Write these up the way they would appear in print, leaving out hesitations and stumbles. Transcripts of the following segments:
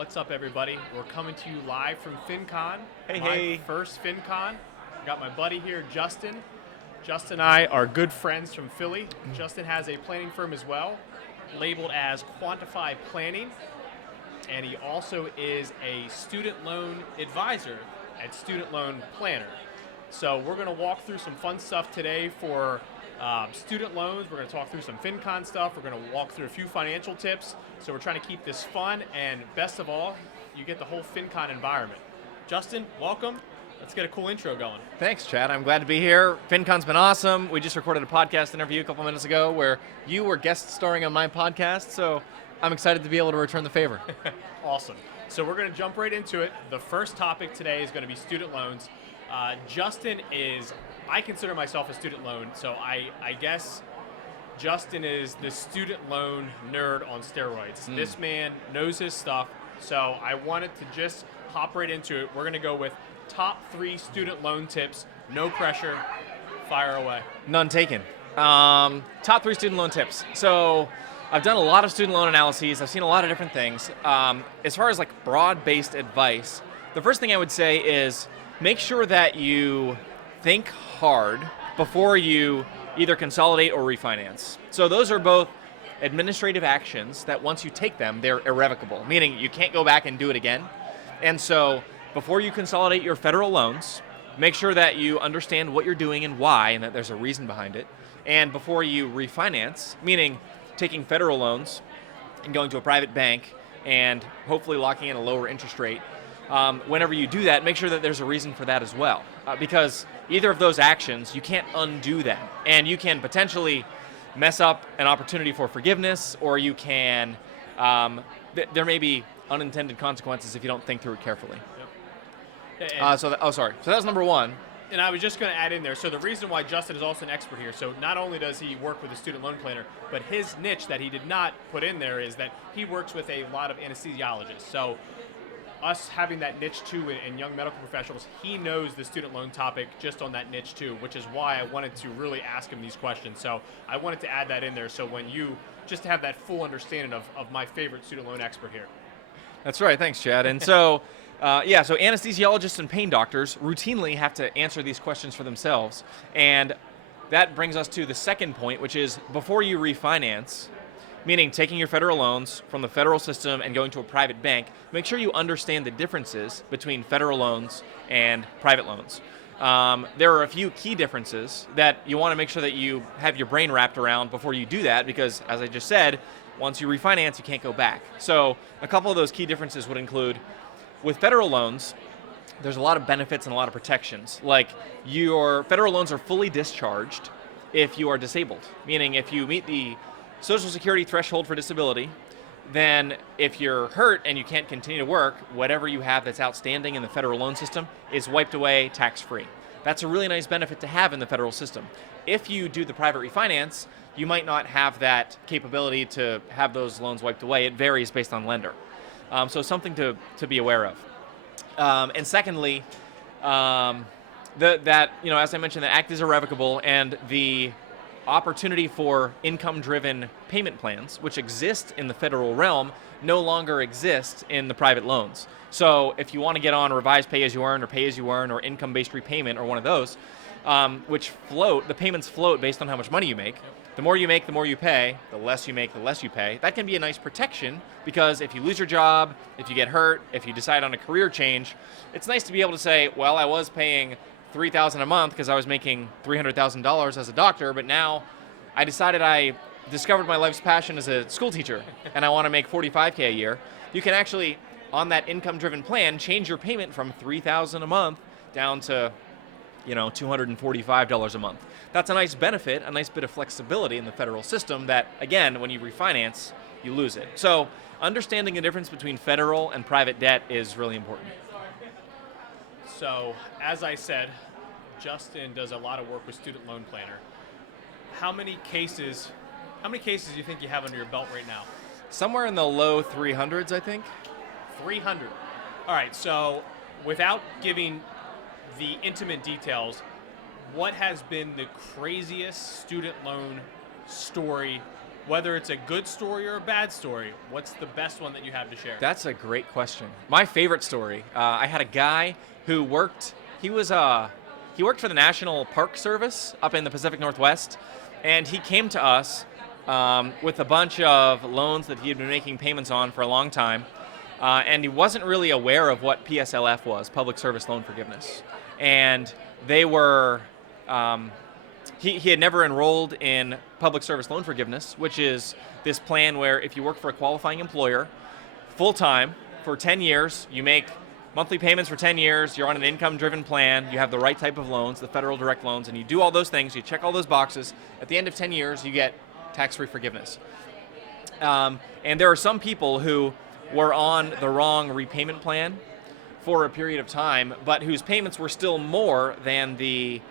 What's up, everybody? We're coming to you live from FinCon. Hey. First FinCon. Got my buddy here, Justin. Justin and I are good friends from Philly. Justin has a planning firm as well, labeled as Quantify Planning. And he also is a student loan advisor at Student Loan Planner. So we're going to walk through some fun stuff today for student loans. We're going to talk through some FinCon stuff. We're going to walk through a few financial tips. So we're trying to keep this fun, and best of all, you get the whole FinCon environment. Justin, welcome. Let's get a cool intro going. Thanks, Chad. I'm glad to be here. FinCon's been awesome. We just recorded a podcast interview a couple minutes ago where you were guest starring on my podcast, so I'm excited to be able to return the favor. Awesome. So we're going to jump right into it. The first topic today is going to be student loans. Justin is, I consider myself a student loan, so I guess Justin is the student loan nerd on steroids. This man knows his stuff, so I wanted to just hop right into it. We're going to go with top 3 student loan tips. No pressure. Fire away. None taken. Top 3 student loan tips. So I've done a lot of student loan analyses. I've seen a lot of different things. As far as like broad-based advice, the first thing I would say is make sure that you think hard before you either consolidate or refinance. So those are both administrative actions that once you take them, they're irrevocable, meaning you can't go back and do it again. And so before you consolidate your federal loans, make sure that you understand what you're doing and why, and that there's a reason behind it. And before you refinance, meaning taking federal loans and going to a private bank and hopefully locking in a lower interest rate, whenever you do that, make sure that there's a reason for that as well. Because either of those actions, you can't undo them. And you can potentially mess up an opportunity for forgiveness, or you can, there may be unintended consequences if you don't think through it carefully. Yep. So that was number 1. And I was just going to add in there, so the reason why Justin is also an expert here, so not only does he work with a student loan planner, but his niche that he did not put in there is that he works with a lot of anesthesiologists. So us having that niche too in young medical professionals, he knows the student loan topic just on that niche too, which is why I wanted to really ask him these questions. So I wanted to add that in there so when you just have that full understanding of my favorite student loan expert here. That's right. Thanks, Chad. And so, so anesthesiologists and pain doctors routinely have to answer these questions for themselves. And that brings us to the second point, which is before you refinance, meaning taking your federal loans from the federal system and going to a private bank, make sure you understand the differences between federal loans and private loans. There are a few key differences that you want to make sure that you have your brain wrapped around before you do that, because as I just said, once you refinance, you can't go back. So a couple of those key differences would include, with federal loans, there's a lot of benefits and a lot of protections. Like your federal loans are fully discharged if you are disabled, meaning if you meet the Social Security threshold for disability, then if you're hurt and you can't continue to work, whatever you have that's outstanding in the federal loan system is wiped away tax-free. That's a really nice benefit to have in the federal system. If you do the private refinance, you might not have that capability to have those loans wiped away. It varies based on lender. So something to be aware of. And secondly, as I mentioned, the act is irrevocable, and the opportunity for income-driven payment plans, which exist in the federal realm, no longer exist in the private loans. So if you want to get on revised pay-as-you-earn or pay-as-you-earn or income-based repayment or one of those, which float, the payments float based on how much money you make. The more you make, the more you pay. The less you make, the less you pay. That can be a nice protection, because if you lose your job, if you get hurt, if you decide on a career change, it's nice to be able to say, well, I was paying $3,000 a month because I was making $300,000 as a doctor, but now I discovered my life's passion as a school teacher and I want to make $45K a year. You can actually, on that income-driven plan, change your payment from $3,000 a month down to $245 a month. That's a nice benefit, a nice bit of flexibility in the federal system that, again, when you refinance, you lose it. So understanding the difference between federal and private debt is really important. So, as I said, Justin does a lot of work with Student Loan Planner. How many cases do you think you have under your belt right now? Somewhere in the low 300s, I think. 300. All right, so without giving the intimate details, what has been the craziest student loan story Whether it's a good story or a bad story, what's the best one that you have to share? That's a great question. My favorite story. I had a guy who worked. He worked for the National Park Service up in the Pacific Northwest, and he came to us with a bunch of loans that he had been making payments on for a long time, and he wasn't really aware of what PSLF was, Public Service Loan Forgiveness, and they were. He had never enrolled in Public Service Loan Forgiveness, which is this plan where if you work for a qualifying employer full-time for 10 years, you make monthly payments for 10 years, you're on an income-driven plan, you have the right type of loans, the federal direct loans, and you do all those things, you check all those boxes. At the end of 10 years, you get tax-free forgiveness. And there are some people who were on the wrong repayment plan for a period of time, but whose payments were still more than the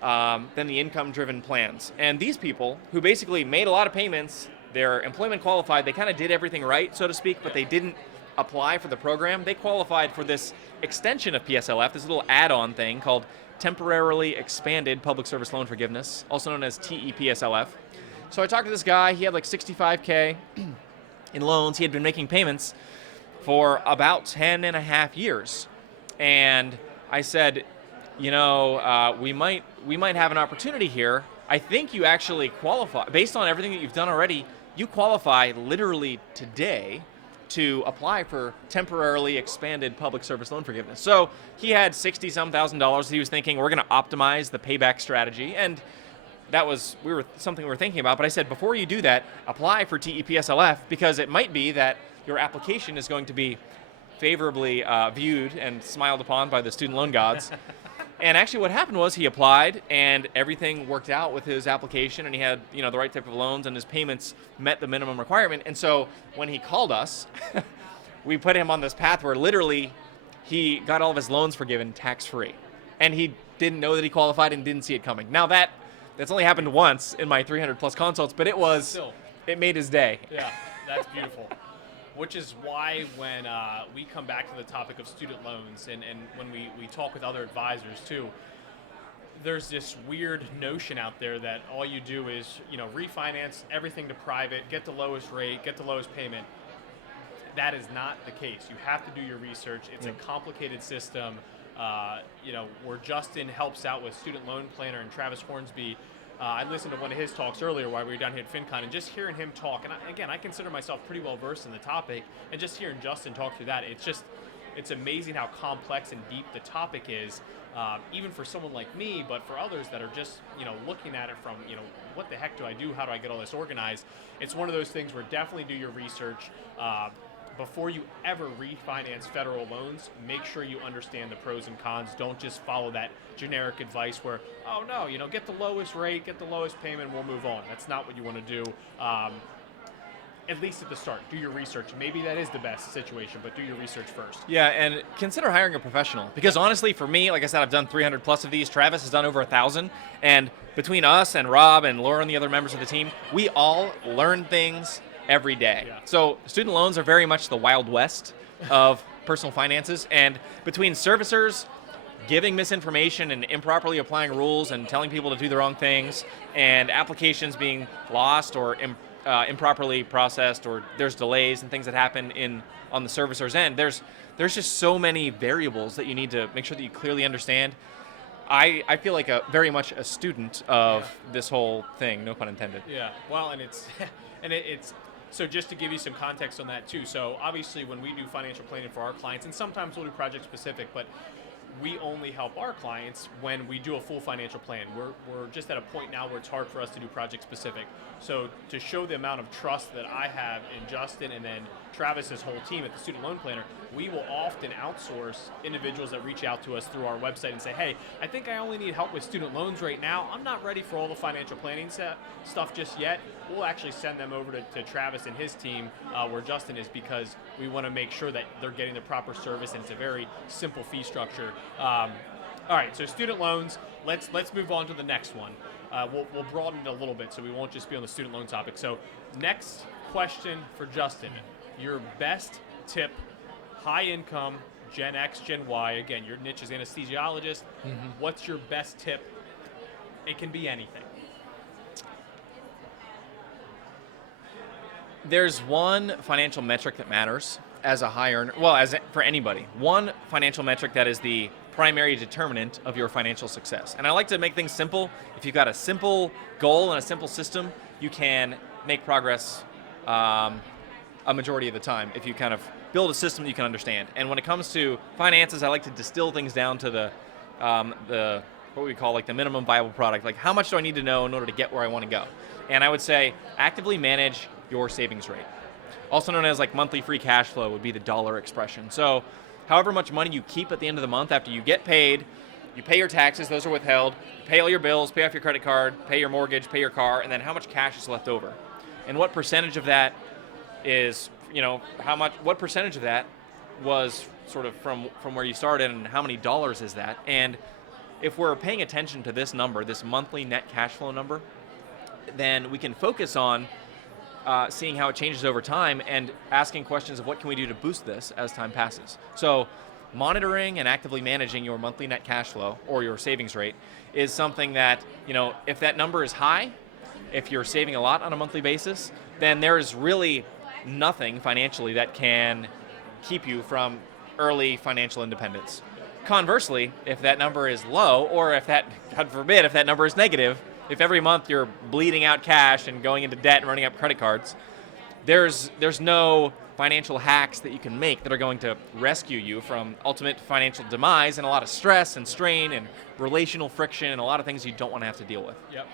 income-driven plans. And these people, who basically made a lot of payments, they're employment qualified, they kind of did everything right, so to speak, but they didn't apply for the program. They qualified for this extension of PSLF, this little add-on thing called Temporarily Expanded Public Service Loan Forgiveness, also known as TEPSLF. So I talked to this guy, he had like $65K in loans, he had been making payments for about 10 and a half years. And I said, you know, we might have an opportunity here. I think you actually qualify, based on everything that you've done already, you qualify literally today to apply for temporarily expanded public service loan forgiveness. So he had $60-some thousand. He was thinking, we're going to optimize the payback strategy. And that was something we were thinking about. But I said, before you do that, apply for TEPSLF, because it might be that your application is going to be favorably viewed and smiled upon by the student loan gods. And actually what happened was he applied and everything worked out with his application, and he had, you know, the right type of loans and his payments met the minimum requirement. And so when he called us, we put him on this path where literally he got all of his loans forgiven tax-free. And he didn't know that he qualified and didn't see it coming. Now that's only happened once in my 300 plus consults, but it made his day. Yeah, that's beautiful. Which is why when we come back to the topic of student loans and when we talk with other advisors too, there's this weird notion out there that all you do is, you know, refinance everything to private, get the lowest rate, get the lowest payment. That is not the case. You have to do your research. It's a complicated system. You know, where Justin helps out with student loan planner and Travis Hornsby. I listened to one of his talks earlier while we were down here at FinCon, and just hearing him talk, and I consider myself pretty well versed in the topic, and just hearing Justin talk through that, it's amazing how complex and deep the topic is, even for someone like me, but for others that are just, you know, looking at it from, you know, what the heck do I do? How do I get all this organized? It's one of those things where definitely do your research. Before you ever refinance federal loans, make sure you understand the pros and cons. Don't just follow that generic advice where, oh no, you know, get the lowest rate, get the lowest payment, we'll move on. That's not what you want to do. At least at the start, do your research. Maybe that is the best situation, but do your research first. Yeah, and consider hiring a professional. Because honestly, for me, like I said, I've done 300 plus of these. Travis has done over 1,000. And between us and Rob and Laura and the other members of the team, we all learn things every day. Yeah. So student loans are very much the Wild West of personal finances. And between servicers giving misinformation and improperly applying rules and telling people to do the wrong things, and applications being lost or improperly processed, or there's delays and things that happen on the servicer's end, there's just so many variables that you need to make sure that you clearly understand. I feel like very much a student of this whole thing, no pun intended. Yeah, well, and it's so just to give you some context on that too. So obviously when we do financial planning for our clients, and sometimes we'll do project specific, but we only help our clients when we do a full financial plan. We're just at a point now where it's hard for us to do project specific. So to show the amount of trust that I have in Justin and then Travis's whole team at the Student Loan Planner, we will often outsource individuals that reach out to us through our website and say, hey, I think I only need help with student loans right now. I'm not ready for all the financial planning stuff just yet. We'll actually send them over to Travis and his team where Justin is, because we want to make sure that they're getting the proper service, and it's a very simple fee structure. All right, so student loans, let's move on to the next one. We'll broaden it a little bit so we won't just be on the student loan topic. So next question for Justin, your best tip, high income, Gen X, Gen Y, again, your niche is anesthesiologist. What's your best tip? It can be anything. There's one financial metric that matters as a high earner, well, for anybody. One financial metric that is the primary determinant of your financial success. And I like to make things simple. If you've got a simple goal and a simple system, you can make progress a majority of the time if you kind of build a system that you can understand. And when it comes to finances, I like to distill things down to the what we call like the minimum viable product. Like, how much do I need to know in order to get where I want to go? And I would say actively manage your savings rate. Also known as like monthly free cash flow would be the dollar expression. So however much money you keep at the end of the month after you get paid, you pay your taxes, those are withheld, you pay all your bills, pay off your credit card, pay your mortgage, pay your car, and then how much cash is left over. And what percentage of that is, what percentage of that was sort of from where you started, and how many dollars is that? And if we're paying attention to this number, this monthly net cash flow number, then we can focus on seeing how it changes over time and asking questions of what can we do to boost this as time passes. So monitoring and actively managing your monthly net cash flow or your savings rate is something that, if that number is high, if you're saving a lot on a monthly basis, then there is really nothing financially that can keep you from early financial independence. Conversely, if that number is low, or if that, God forbid, if that number is negative, if every month you're bleeding out cash and going into debt and running up credit cards, there's no financial hacks that you can make that are going to rescue you from ultimate financial demise and a lot of stress and strain and relational friction and a lot of things you don't want to have to deal with. Yep.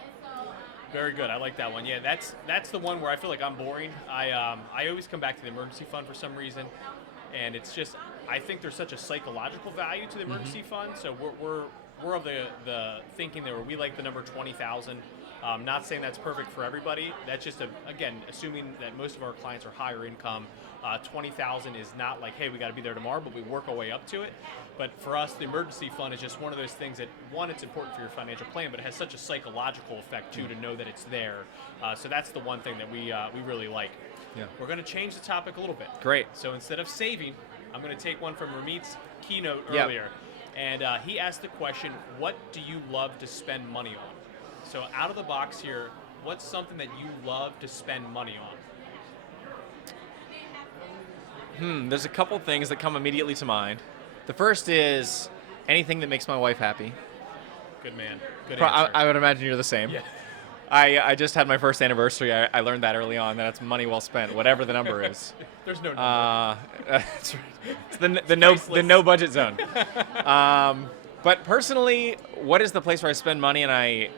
Very good. I like that one. Yeah, that's the one where I feel like I'm boring. I always come back to the emergency fund for some reason, and it's just, I think there's such a psychological value to the emergency fund. So we're of the thinking there where we like the number 20,000. Not saying that's perfect for everybody. That's just again assuming that most of our clients are higher income. 20,000 is not like, hey, we got to be there tomorrow, but we work our way up to it. But for us, the emergency fund is just one of those things that, one, it's important for your financial plan, but it has such a psychological effect too to know that it's there. So that's the one thing that we really like. Yeah. We're going to change the topic a little bit. Great. So instead of saving, I'm going to take one from Ramit's keynote earlier. And he asked the question, what do you love to spend money on? So out of the box here, what's something that you love to spend money on? There's a couple things that come immediately to mind. The first is anything that makes my wife happy. Good man. Good answer. I would imagine you're the same. Yeah. I just had my first anniversary. I learned that early on, that it's money well spent, whatever the number is. There's no number. That's right. It's the no budget zone. But personally, what is the place where I spend money and I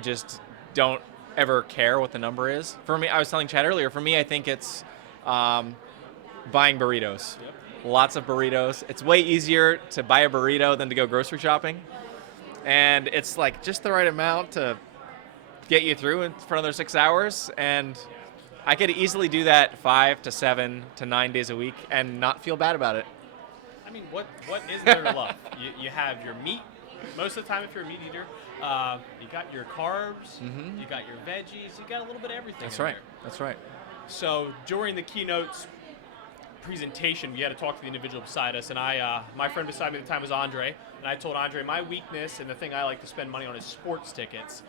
just don't ever care what the number is? For me, I was telling Chad earlier, for me, I think it's buying burritos. Yep. Lots of burritos. It's way easier to buy a burrito than to go grocery shopping. And it's like just the right amount to get you through for another 6 hours. And I could easily do that 5 to 7 to 9 days a week and not feel bad about it. I mean, what isn't there to love? You have your meat. Most of the time, if you're a meat eater, you got your carbs, you got your veggies, you got a little bit of everything. That's right. That's right. So during the keynote's presentation, we had to talk to the individual beside us, and my friend beside me at the time was Andre, and I told Andre my weakness and the thing I like to spend money on is sports tickets.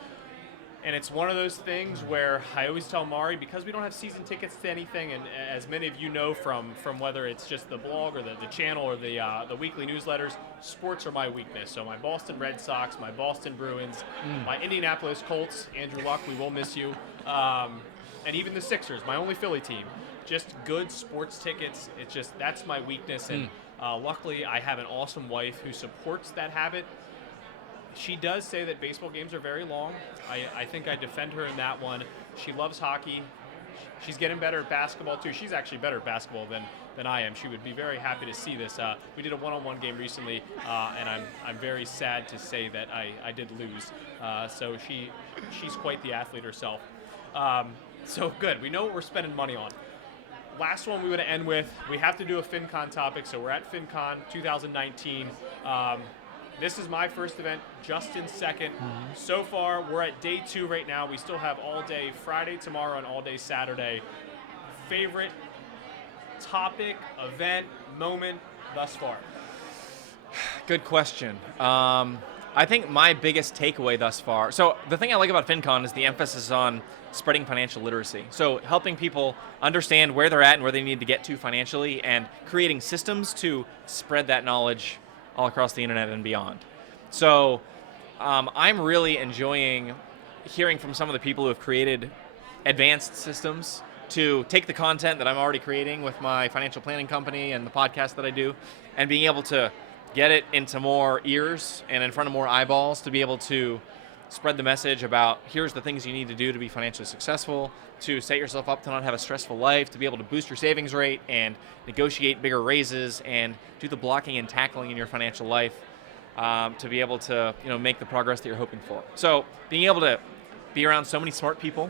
And it's one of those things where I always tell Mari, because we don't have season tickets to anything, and as many of you know from whether it's just the blog or the channel or the weekly newsletters, sports are my weakness. So my Boston Red Sox, my Boston Bruins, my Indianapolis Colts, Andrew Luck, we will miss you, and even the Sixers, my only Philly team. Just good sports tickets. It's just, that's my weakness, and luckily I have an awesome wife who supports that habit. She does say that baseball games are very long. I think I defend her in that one. She loves hockey. She's getting better at basketball too. She's actually better at basketball than I am. She would be very happy to see this. We did a one-on-one game recently, and I'm very sad to say that I did lose. So she's quite the athlete herself. So good. We know what we're spending money on. Last one we want to end with, we have to do a FinCon topic. So we're at FinCon 2019. This is my first event, Justin's second. So far, we're at day 2 right now. We still have all day Friday, tomorrow, and all day Saturday. Favorite topic, event, moment thus far? Good question. I think my biggest takeaway thus far, so the thing I like about FinCon is the emphasis on spreading financial literacy. So helping people understand where they're at and where they need to get to financially, and creating systems to spread that knowledge all across the internet and beyond. So I'm really enjoying hearing from some of the people who have created advanced systems to take the content that I'm already creating with my financial planning company and the podcast that I do, and being able to get it into more ears and in front of more eyeballs to be able to spread the message about here's the things you need to do to be financially successful, to set yourself up to not have a stressful life, to be able to boost your savings rate and negotiate bigger raises and do the blocking and tackling in your financial life, to be able to make the progress that you're hoping for. So being able to be around so many smart people,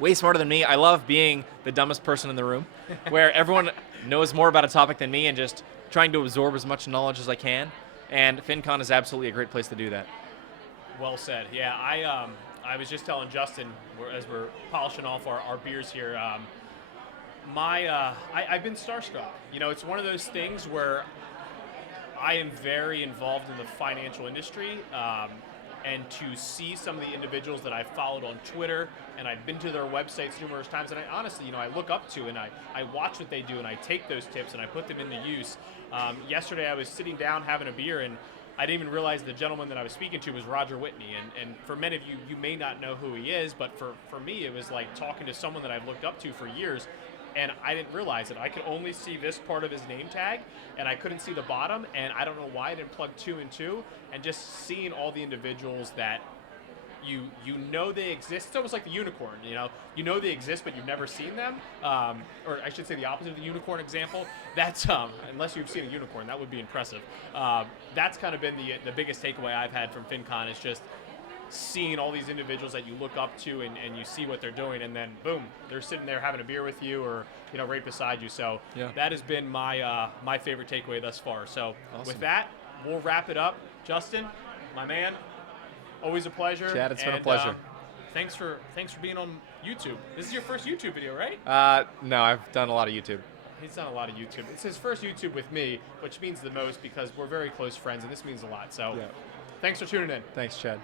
way smarter than me. I love being the dumbest person in the room, where everyone knows more about a topic than me and just trying to absorb as much knowledge as I can. And FinCon is absolutely a great place to do that. Well said. Yeah, I was just telling Justin, as we're polishing off our beers here, I've been starstruck. It's one of those things where I am very involved in the financial industry, and to see some of the individuals that I've followed on Twitter, and I've been to their websites numerous times, and I honestly, I look up to, and I watch what they do, and I take those tips and I put them into use. Yesterday I was sitting down having a beer, and I didn't even realize the gentleman that I was speaking to was Roger Whitney, and for many of you, you may not know who he is, but for me, it was like talking to someone that I've looked up to for years, and I didn't realize it. I could only see this part of his name tag, and I couldn't see the bottom, and I don't know why I didn't plug 2 and 2, and just seeing all the individuals that you know they exist. It's almost like the unicorn, you know they exist, but you've never seen them, or I should say the opposite of the unicorn example. That's unless you've seen a unicorn, that would be impressive. That's kind of been the biggest takeaway I've had from FinCon, is just seeing all these individuals that you look up to, and you see what they're doing, and then boom, they're sitting there having a beer with you, or right beside you. So yeah, that has been my favorite takeaway thus far. So awesome. With that, we'll wrap it up. Justin, my man, always a pleasure. Chad, it's been a pleasure. Thanks for being on YouTube. This is your first YouTube video, right? No, I've done a lot of YouTube. He's done a lot of YouTube. It's his first YouTube with me, which means the most because we're very close friends, and this means a lot. So yeah. Thanks for tuning in. Thanks, Chad.